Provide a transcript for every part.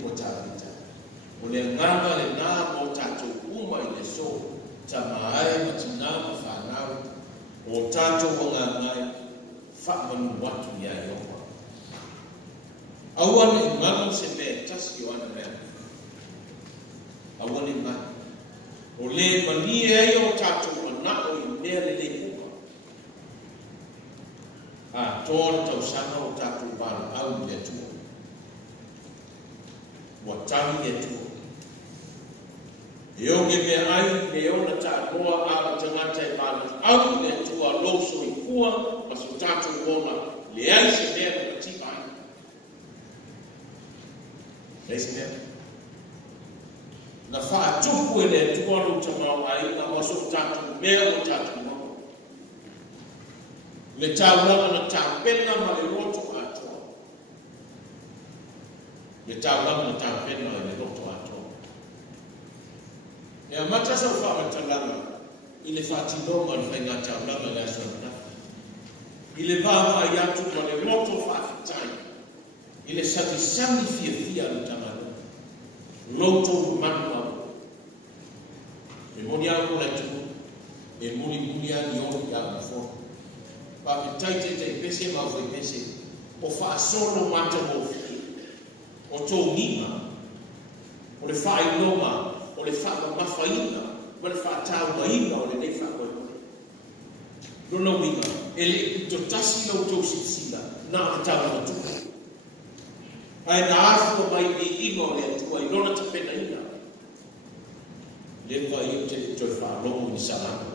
po tāpita. O le nganga le nā mo tātou uma I le so, ta maae ma tina ma whanau, o tātou o ngā ngai, whamanu watu ia iowa. Awane I nganga se mea tasi o ana mea. Awane nganga. O le mani e o tātou o na o I mea le le uma. A tōre tau sana o tātou wāna au le tua. Wa tawi le tua. E o ke mea ai le ona tā noa a tangata I wāna au le tua loso I kua ma so tātou ona le ai se mea ka tipa ai. Le se mea. Na wha tupu e le tua lo tamau ai na ma so tātou mea o tātou noa. Le taulanga na tāpena ma le roto atoa. Le taulanga na tāpena ma le roto atoa. Ea matasa o whaatalanga I le whātinoma le whainga taulanga le aso na. I le vāwa I atu ma le roto whaafitai. I le sati fia le tamana. Roto manua. E moni au le tu. E muni ani ori au na fō. Pa taite te pese ma foi pese o fa solo mata mo o to nima o le fa inoma o le fa ma faina o le fa tau maina o le nei fa ko no no winga ele to tasi no to sila na tau na tu ai na afu mai ni imo le tu ai no ta pena ina le va io te to fa lo ni sala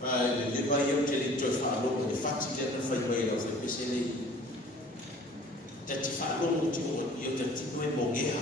le vai eu te li toi fa lo le fatti le na fai mai lo fe pese le te ti fa lo ti o io te ti no e bongea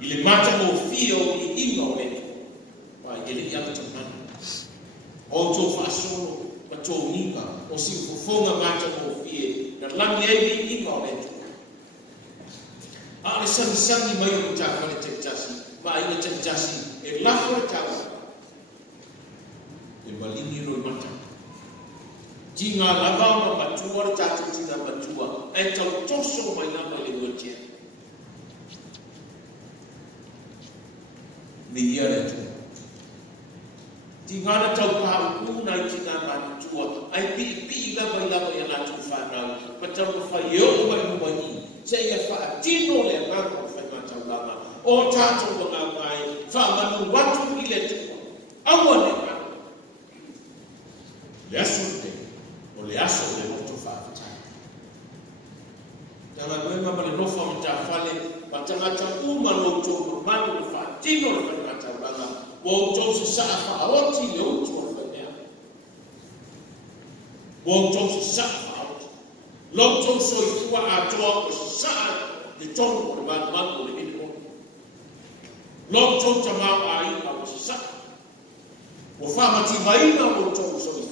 il mata mo fio I ingo le pa ele ya ta man o to fa solo pa to nika o si fonga mata mo fie na lang le ingo le a le sami mai o ta fa le te tasi ma I te tasi e la fo ta e malini roi mata. Tinga lava ma matua le tatu tina matua. E tau toso mai lama le watia. Me ia le tu. Tinga na tau pāu kuna I tina matua. Ai pi lava ia la tu whanau. Ma tau ka whai eo mai mumani. Se ia wha tino le ngako whai matau lama. O tātou o ngā mai. Wha manu watu I le tua. Awa le ngako. Le aso te, o le aso le moto whaafitai. Tanga koe mama le nofa o ta whale, ma tangata uma lo tō manu le whaatino le whanata uranga, o tō se saa whaoti le utu o le whanea. O tō se saa whaoti. Lo tō so I tua atoa o se saa le tōru o le manu le hini o. Lo tō tamau a ina o se saa. O whamati maina o tō so I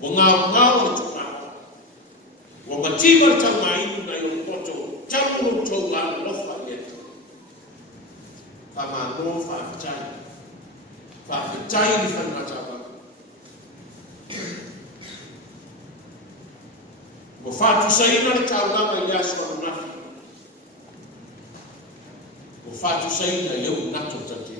o ngau le tukaka. O matima le tau mai na I o poto, tau o tau la lofa ieta. Whamano whaafitai. Whaafitai ni whanatawa. O whaatu saina le tau lama I aso anu nafi. O whaatu saina I au nato tate.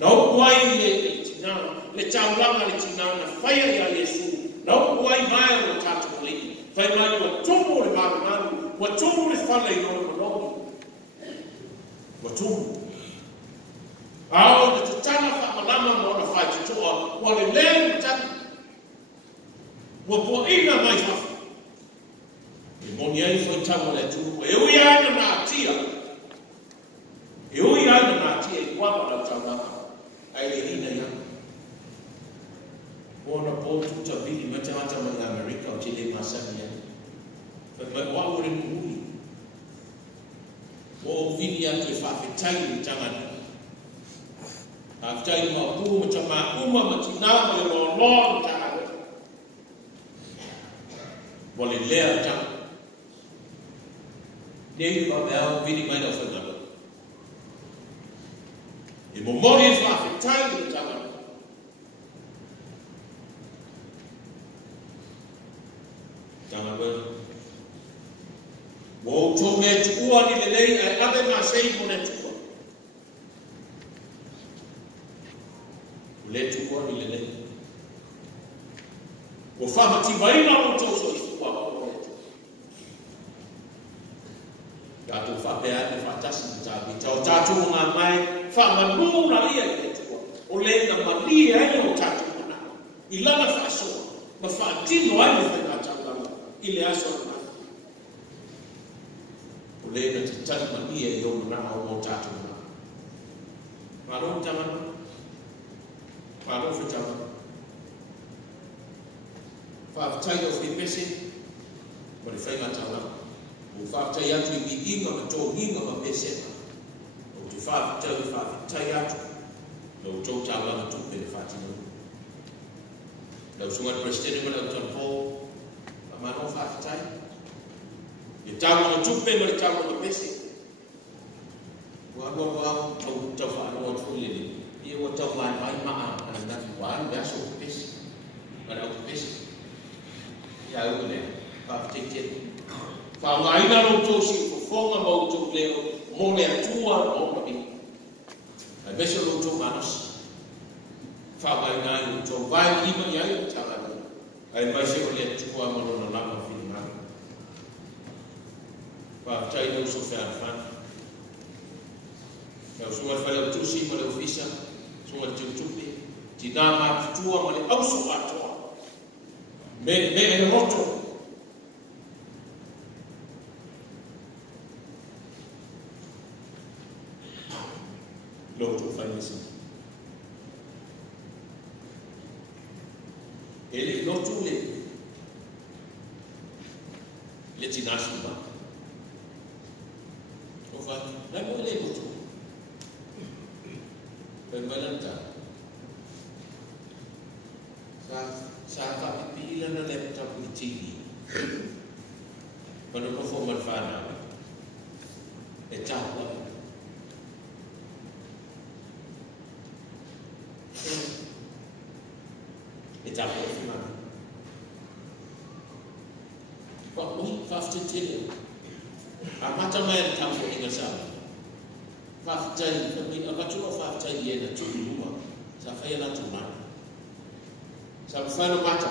Na o kuai le tinao. Le tau langa le tinau na whaia ia Yesu. Na o kuai mai o tātou le. Whai mai wa tumu le marumanu. Wa tumu le whala I nore manohi. Wa tumu. Ao na te tana whamalama mo na whai te toa. Wa le lēn tani. Wa po ina mai whafu. E moni ai whai tamu le tumu. E ui aina nā tia. E ui aina nā tia I kuama la tau langa. Ai le hina ia. Ona po tuta vili mata mai Amerika o Chile masani ya. Fa wa ore mui. O vili ya te fa fetai tangana. Aftai ma pu mata ma uma matina ma lo lo tangana. Wale lea tangana. Nei va bel vili mai da fa na. E mo mori fa fetai tangana. Tanga tua ni le lei e ave ma sei mo le tua. Le tua ni le lei. O fa ti vai na o tau so i tua o le tua. Ka tu fa pe ane fa tasi ta bi tau tatu nga mai fa ma nu na ia le tua. O le na ma li ai o tatu na. I lana fa so ma fa tino ai le fa tatu i le aso na. O le na tatu ma li e o na o tatu na. Ma ro tama. Ma ro fa tama. Whaafitai o whipese, ma le whainga tauna. O whaafitai atu i inga ma tō hinga ma pese. O te whaafitai atu, no tō tauna ma tupe le whaatino. Lau sunga presidente ma lau tanpo, ma mano whaafitai. E tauna ma tupe ma le tauna ma pese. Wa tau whaanoa tūlele. Ie wa tau mai maa, ana nafi wānu, e aso pese. Ma lau pese. Ya ule pa tete fa mai na no to si fonga mo to leo mo le tua mo pa bi a beso lo to manos fa mai na no to vai ni ma ya ta la ai mai se le tua mo no na ma fi na pa tai no so fa fa ya so fa le to si mo le ofisa so le tupe ti na ma tua mo le au so ato me e roto loto fanisi ele loto le tinashi ba o fa na mo le loto per malanta sa pila na laptop ni TV. Quando non fa malfana, è ciao. È ciao prima. Qua mi fa stare. A mata mai tampo in casa. Fa stare, mi abbatto fa stare ieri tu luma. Sa fa yana tu sa mfano mata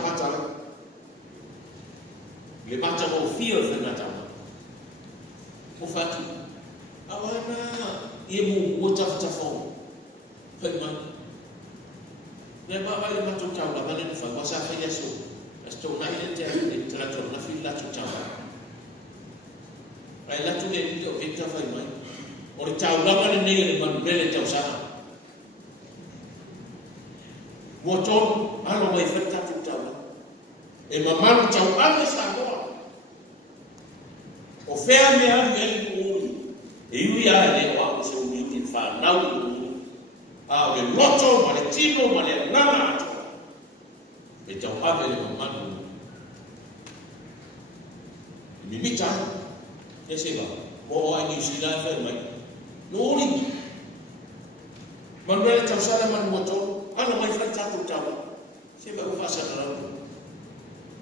le mata mo fio fe mata mo fatu awana ye mu wota fo fe ma ne ba ba le mata ta la bane fa ba sa fe yeso sto na ile te le trato na fi la tu ta ai la tu le ndo e ta fa mai o le ta la bane ne le man bele ta sa motor alo mai fetta tutawa e mamanu tau ame sa noa o fea me ali ui e iui a le wa se ui ti fa nau ui a le loto ma le tino ma le nana ato e tau ame le mamanu mi mita e se va o ai New Zealand fa mai no uri manuele tau sala manu motor ana mai fata tu tawa se ba fa sa ra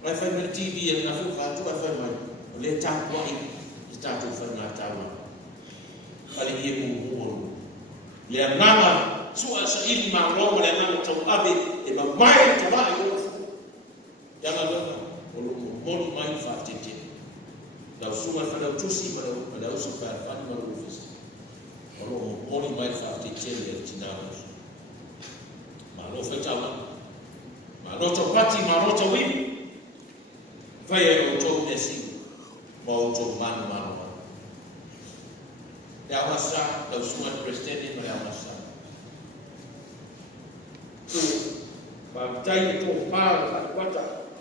mai fa me TV e na fa tu fa mai le ta ko i ta tu fa na tawa ali ye mu le nana su asa ili ma ro le nana tu abe e ba mai tu ba yo ya na lo o mo mai fa tete da su ma fa tu si ma da su fa ma lo fis o mo mai fa tete le tinamos lo fetawa ma roto pati ma roto wini vai o to nesi ma o to man ya wasa da suma presidente ma ya wasa tu ba tai to pa kwata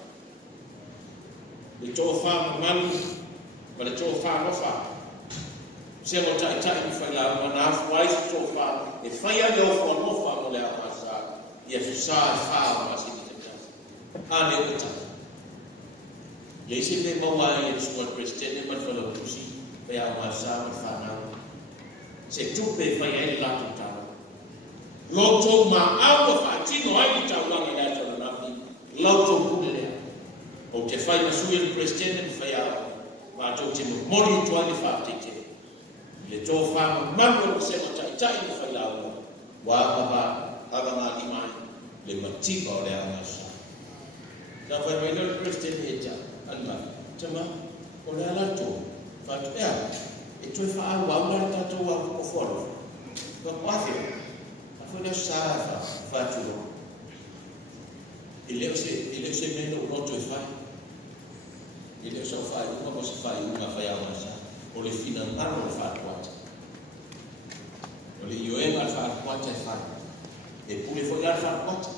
le to fa man ba le to fa no fa se mo tai fa la ma na fa to fa e fa ya lo fa no fa mo le wasa Yesu sa fa ma si tita. Ane uta. Yesu me mawa Yesu wa Kristene man fa lo tusi pe a ma sa ma fa na. Se tu pe fa ya la tuta. Lo to ma a fa ti no ai ta wa ni la ta na fi. Lo to ku le. O te fa ma su Kristene fa ya ma to te mo ri to ani fa tite. Le tō whāma manu o se tai na whai laua. Wā papa, hava ngā ki mai, le matipa o le angasa. Nā whai mai nō Christian e ta, anma, tama, o le alato, whātu ea, e tui whaaru au nara tātou au o whoro. Ka pāwhia, a whai nau sāwha, whātu ro. I leo se mena o roto e whai. I leo sa whai, uma mo se whai, unga whai angasa. O le fina ngaro o whātuata. O le ioenga al whātuata e whai. E pule fo iar whātuata.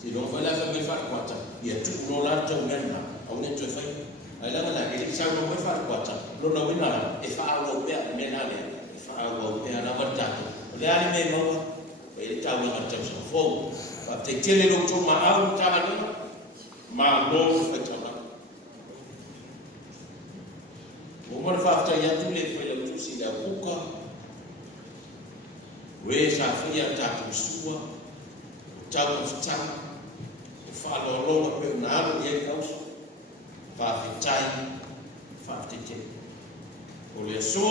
Si non fai lafa me whātuata. Ia tuku no lara tau ngana. Au ne tue whai. Ai langa na, e sao no me whātuata. Lona wina e whaaro pea me nane. E whaaro pea na watata. O le ari me maua. O e tau nga tau sa fōu. Wa te tele no tō ma au tawa nima. Ma lōru whai tawa. O mora whafta ia tu le whai lau tusi le uka. We sa whia tātou sua. O tau o whitanga. O whaaloloa pe una aro i e kausa. Whawhitai. Whawhitete. O le so.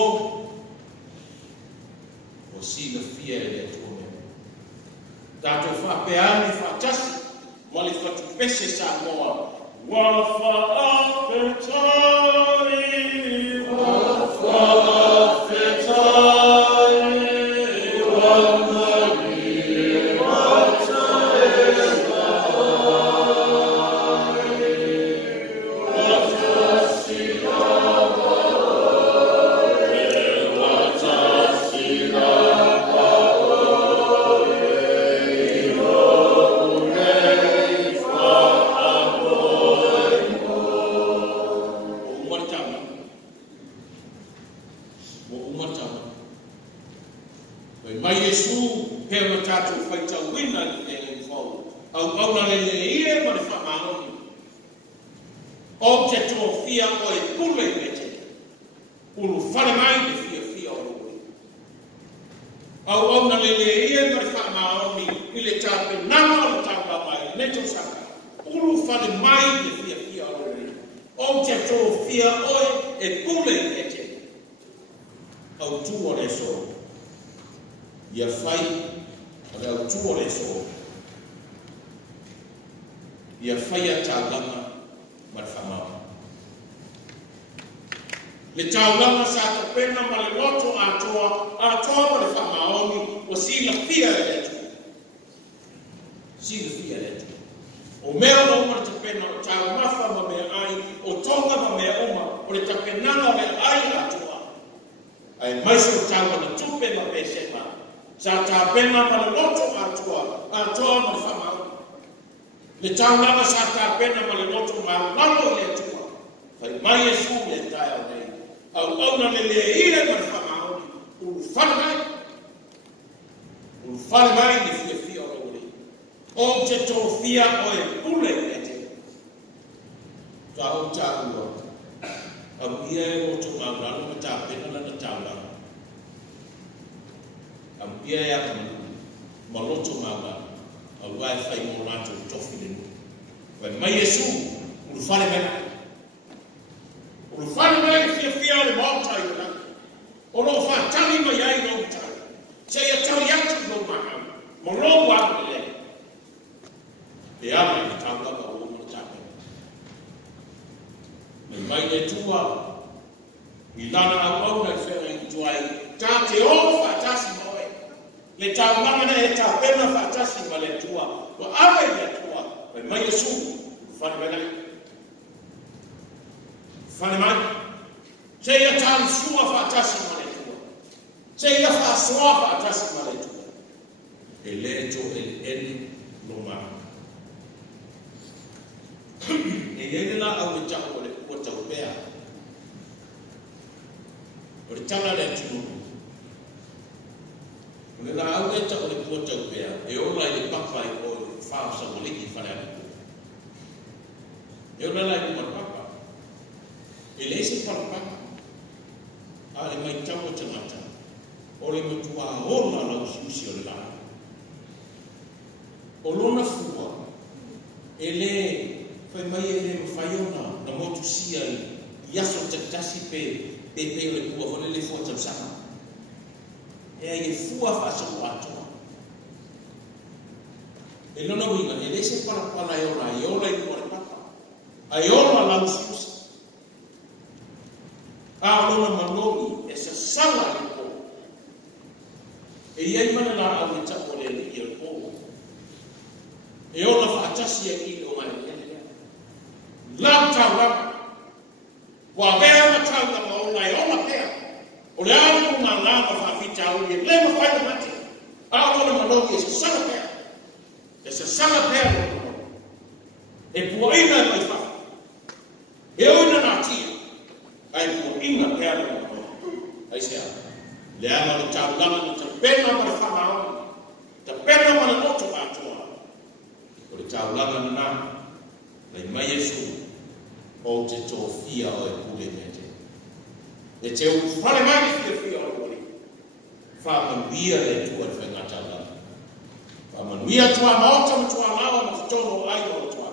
O sila fia e le atua mea. Tātou whapeani whatasi. Mali whatu pese sa moa. Wa whaapetai. e fua fa so ato e no winga e lese para e ora i por papa ai ora la usus a ona manoni e sa sala i ko e ia mana la au ta o le i ko e ona fa tasi e i o mai la ta wa vea matanga ma ona e ona pea o le anu na langa fa fita o le lema fai mate a ona manoni e sa sala pea essa sala pea e puaina mai fa e ona na tia ai puaina pea ai sia le ama le taulanga no te pena ma fa ma te pena ma no to atua o le taulanga na le mai Yesu o te tofia o e pule mete e te u fale mai te fia o le fa ma via le tua fa ngata Manuia tua maota ma tua lawa ma tono ai o tua.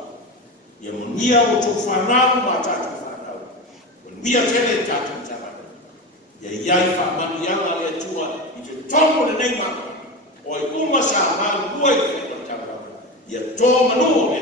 Ia manuia o tu whanau ma tatu whanau. Manuia tele tatu whanau. Ia iai wha manuianga le tua i te tono le nei maka. O i uma sa malu ua i te whanau. Ia tō manuo